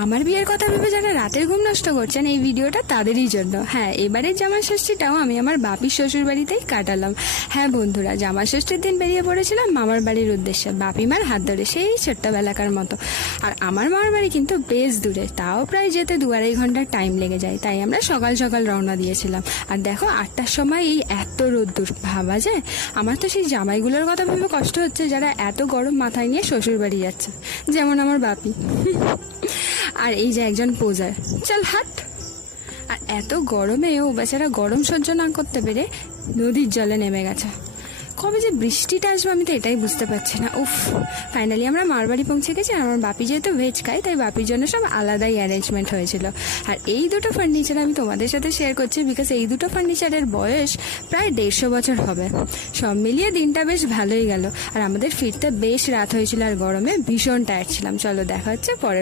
আমার বিয়ের কথা ভেবে যারা রাতের ঘুম নষ্ট করছেন, এই ভিডিওটা তাদেরই জন্য। হ্যাঁ, এবারের জামা ষষ্ঠীটাও আমি আমার বাপির শ্বশুর বাড়িতেই কাটালাম। হ্যাঁ বন্ধুরা, জামা ষষ্ঠীর দিন বেরিয়ে পড়েছিলাম মামার বাড়ির উদ্দেশ্যে, বাপিমার হাত ধরে, সেই ছোট্টবেলাকার মতো। আর আমার মামার বাড়ি কিন্তু বেশ দূরে, তাও প্রায় যেতে 2-2.5 ঘন্টার টাইম লেগে যায়। তাই আমরা সকাল সকাল রওনা দিয়েছিলাম। আর দেখো 8টার সময় এই এত রোদ্দুর, ভাবা যায়? আমার তো সেই জামাইগুলোর কথা ভেবে কষ্ট হচ্ছে যারা এত গরম মাথায় নিয়ে শ্বশুর বাড়ি যাচ্ছে, যেমন আমার বাপি। আর এই যে একজন পোজার, চল হাট। আর এত গরমে ও বেচারা গরম সহ্য না করতে পেরে নদীর জলে নেমে গেছে। কবে যে বৃষ্টিটা আসবে আমি তো এটাই বুঝতে পারছি না। উফ, ফাইনালি আমরা মার বাড়ি পৌঁছে গেছি। আর আমার বাপি যেহেতু ভেজ খায়, তাই বাপির জন্য সব আলাদাই অ্যারেঞ্জমেন্ট হয়েছিল। আর এই দুটো ফার্নিচার আমি তোমাদের সাথে শেয়ার করছি, বিকজ এই দুটো ফার্নিচারের বয়স প্রায় 150 বছর হবে। সব মিলিয়ে দিনটা বেশ ভালোই গেল। আর আমাদের ফিরতে বেশ রাত হয়েছিল, আর গরমে ভীষণ টায়ার্ড ছিলাম। চলো দেখা হচ্ছে পরের